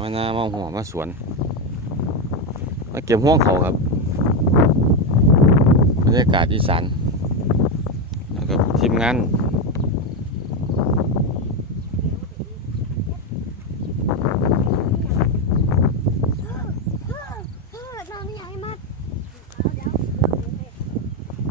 มาหน้ามาหัวมาสวน มาเก็บห่วงเขาครับบรรยากาศอีสานแล้วก็ทีมงาน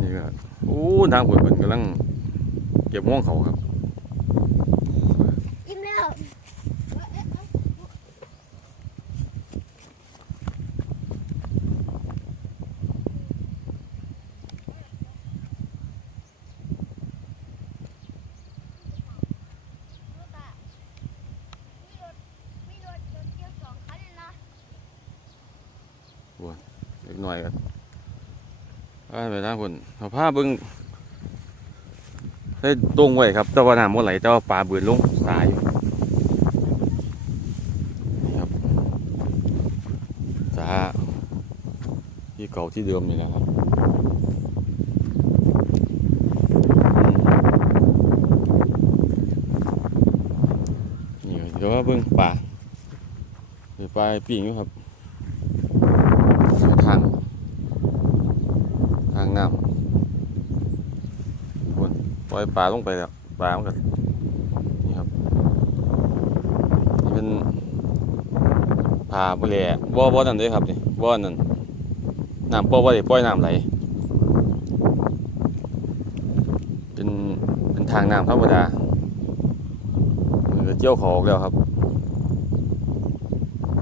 นี่ก็โอ้ทางผลผลกำลังเก็บห่วงเขาครับ อิ่มแล้ว เล็กน้อยกันไปทางผลเอาผ้าเบิ้งได้ตรงไว้ครับแต่ว่าน้ำมันไหลแต่ว่าปลาเบือนลงสายนี่ครับจ้าที่เก่าที่เดิมนี่แหละครับนี่เดี๋ยวว่าเบิ้งปลาเดี๋ยวปลาปีกอยู่ครับ ทาง ทางน้ำคนปล่อยปลาลงไปแล้วปลามันก็นี่ครับนี่เป็นปลาบ่แหล่บ่บ่นั่นด้ครับนี่บ่นั่นน้ำปล่อยบ่ได้ปล่อยน้ำไหลเป็นเป็นทางน้ำธรรมดามันก็เจียวขออกแล้วครับ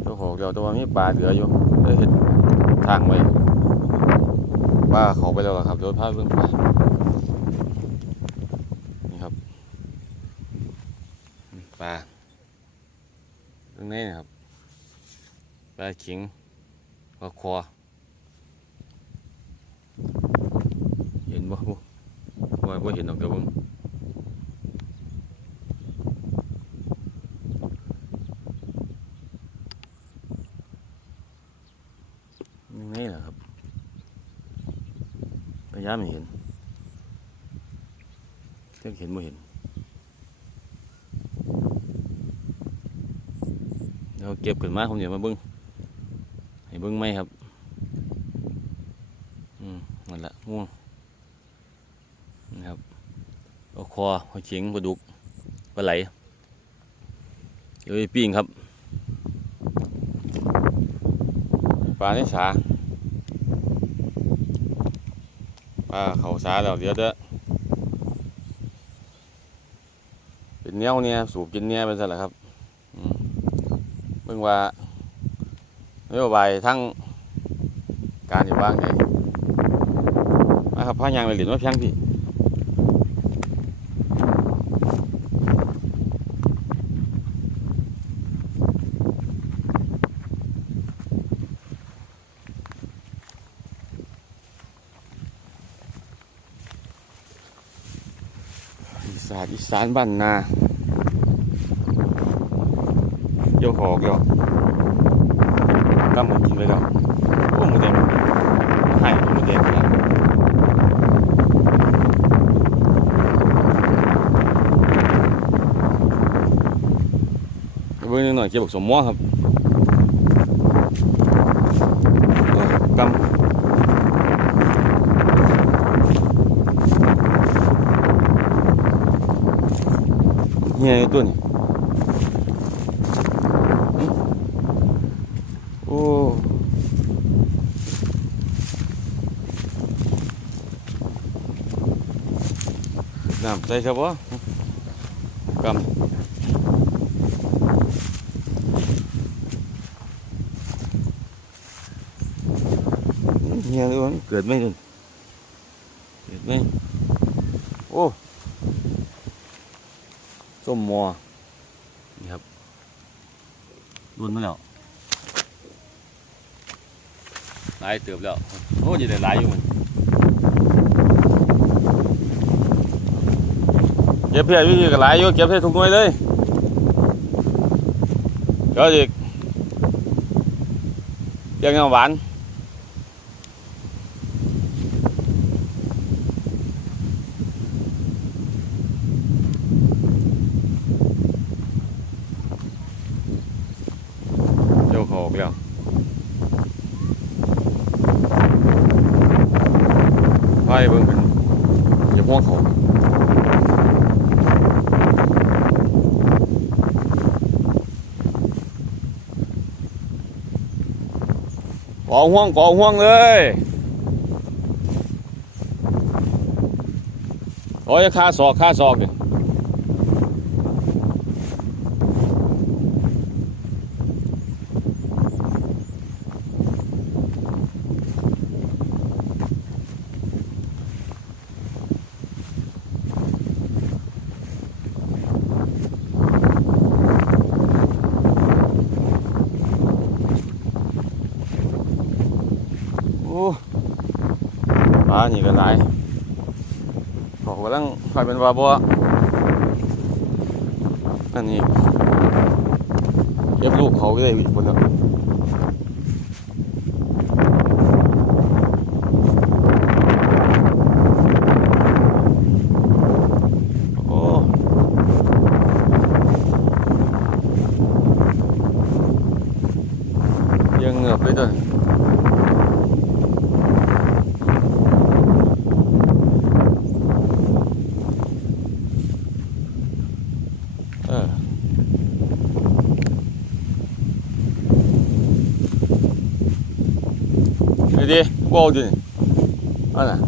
เจียวขออกแล้วแต่ว่ามีปลาเหลืออยู่เลยเห็ดทางไว้ ว่าเขาไปแล้วครับเดี๋ยวพาเบื้องไปนี่ครับปลาตรงนี้นะครับปลาขิงปลาคอเห็นบ่บ่บ่เห็นดอกเดี๋ยวบิ่งนี่แหละครับพยายามเห็นเพิ่งเห็นบ่เห็นเราเก็บขึ้นมาผมเดี๋ยวมาเบิ้งให้เบิ้งไหมครับ อืมนั่นแหละง่วงนะครับเอาคอหอยเฉียงปลาดุกปลาไหลเดี๋ยวไปปิ้งครับปลาในสา ปลาเขาสาแล้วเดี๋ยวจะเป็นเนี้ยเนี่ยสูบกินเนี่ยเป็นสัตว์ละครับอืมเพิ่งว่านโยบายทั้งการอยู่บ้างไงมาครับพายางไปหลินว่าเพียงพี่ อีสานอีสานบ้านนาโยกหอกแล้วกำหมดกินไปแล้วโอ้หมูแดงหายหมูแดงไปแล้วเบิ่งหน่อยเก็บบักสมม้อครับกำ เฮียไอ้ตัวนี้หึโอ้น้ำใส่ครับวะกำเฮียด้วยมันเกิดไหมนุ่นเกิดไหมโอ้ ส้มมัวนี่ครับรุนมาแล้วหลายเติบแล้ว โอ้ยได้หลายอยู่มันเก็บเพียอยู่นี่ก็หลายอยู่เก็บให้ทุกหน่วยเลยเดี๋ยวอีกเรียงเงาหวาน ไฟเบิ่งเป็นอย่าพ่วงเขา ก่อห่วงก่อห่วงเลยโอ้ยค่าศอกค่าศอกเนี่ย โอ้ปลานี่ก็หลายเขา กลายเป็นว่าบัวอันนี้เก็บลูกเขาก็ได้อีกคนละโอ้ยังเหงือบไปตัวนี้ เออ ดีดีกูเอาดิอันน่ะ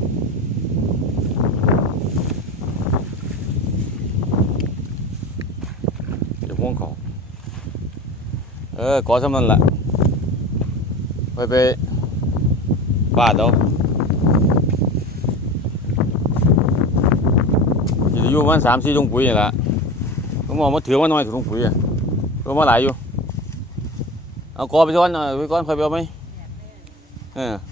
เดี๋ยวพ่วงเขาเออกอสำนันละไปไปบ้านเราอยู่อยู่ประ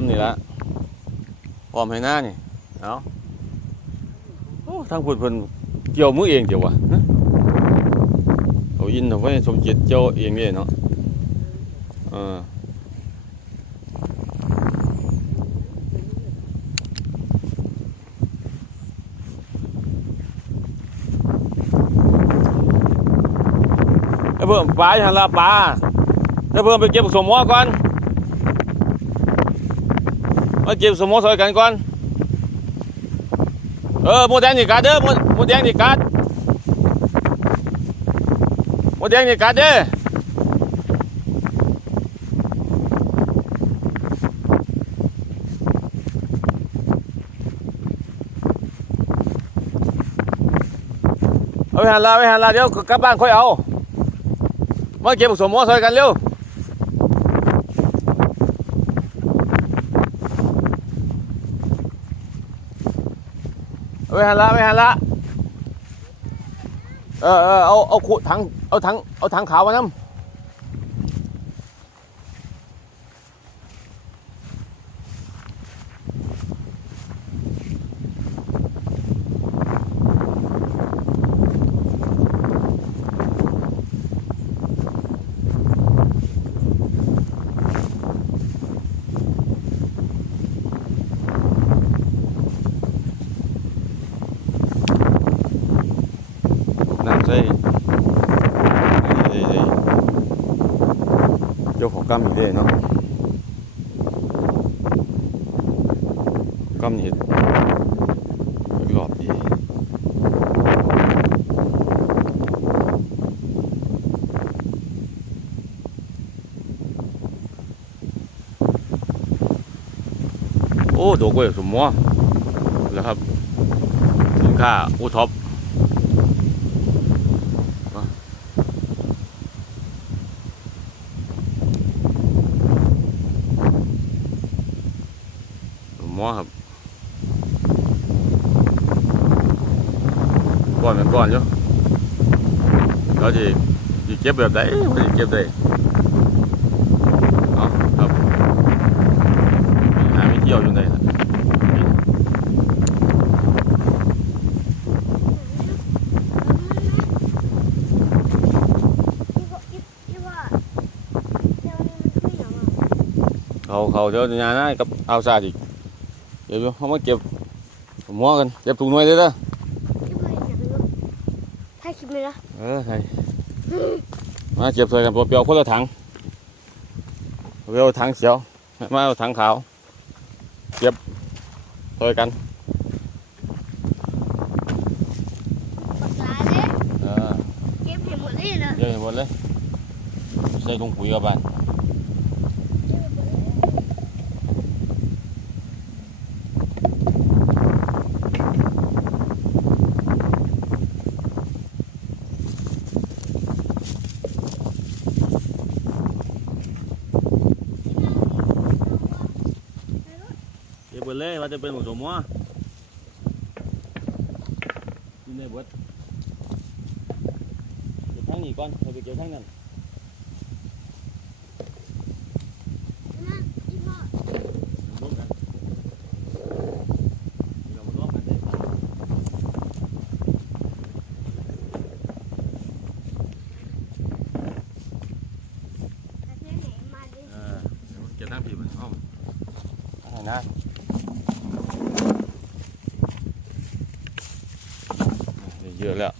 ามนี่ละพร้อมให้หน้านี่เอาโอ้ทางพุ่นเพิ่นเกี่ยวมือเองเดี๋ยววะฮะเขายินเขาไว้สมจิตเจ้าเองเลยเนาะเออไอ้เพิ่มปลาหันละปลาถ้าเพิ่มไปเก็บสมหมอก่อน มาเก็บสมหมอซอยกันก่อนเออหมูแดงนี่กัดเด้อหมูหมูแดงนี่กัดหมูแดงนี่กัดเด้อเอาไปหันละเอาไปหันละเดี๋ยวกลับบ้านค่อยเอามาเก็บสมหมอซอยกันเร็วเอา ไปหันละเอาไปหันละเออเออเอาเอาขุถังเอาถังเอาถังขาวมาน้ำน้ำใส่นี่นี่ เจ้าของกำอยู่เด้เนาะกำนี่เห็ดรอบดีโอ้ดอกเว้ยสมหมอแล้วครับสินค้าโอท็อป มอครับก้อนเป็นก้อนอยู่เราจะจะเก็บแบบไหนมันจะเก็บได้เอาครับหาไม่เที่ยวอยู่ไหนล่ะพี่ว่าเดี๋ยวนี้มันขึ้นอย่างอะเขาเขาเดี๋ยวจะงานนะกับเอาซาดิ เดี๋ยวอยู่เขามาเก็บหัวกันเก็บถุงน่วยเลยเด้อพี่ว่าอย่างนี้ถ่ายคลิปเลยนะเออใช่มาเก็บใส่กันตัวเปียวคนละถังเปรียวถังเขียวมาเอาถังขาวเก็บใส่กันเก็บให้หมดเลยนะเยอะหมดเลยใส่ถุงปุ๋ยกับบ้าน เก็บให้หมดเลย เก็บหมดเลยว่าจะเป็นหมูสมมัวกินได้ เยอะแล้ว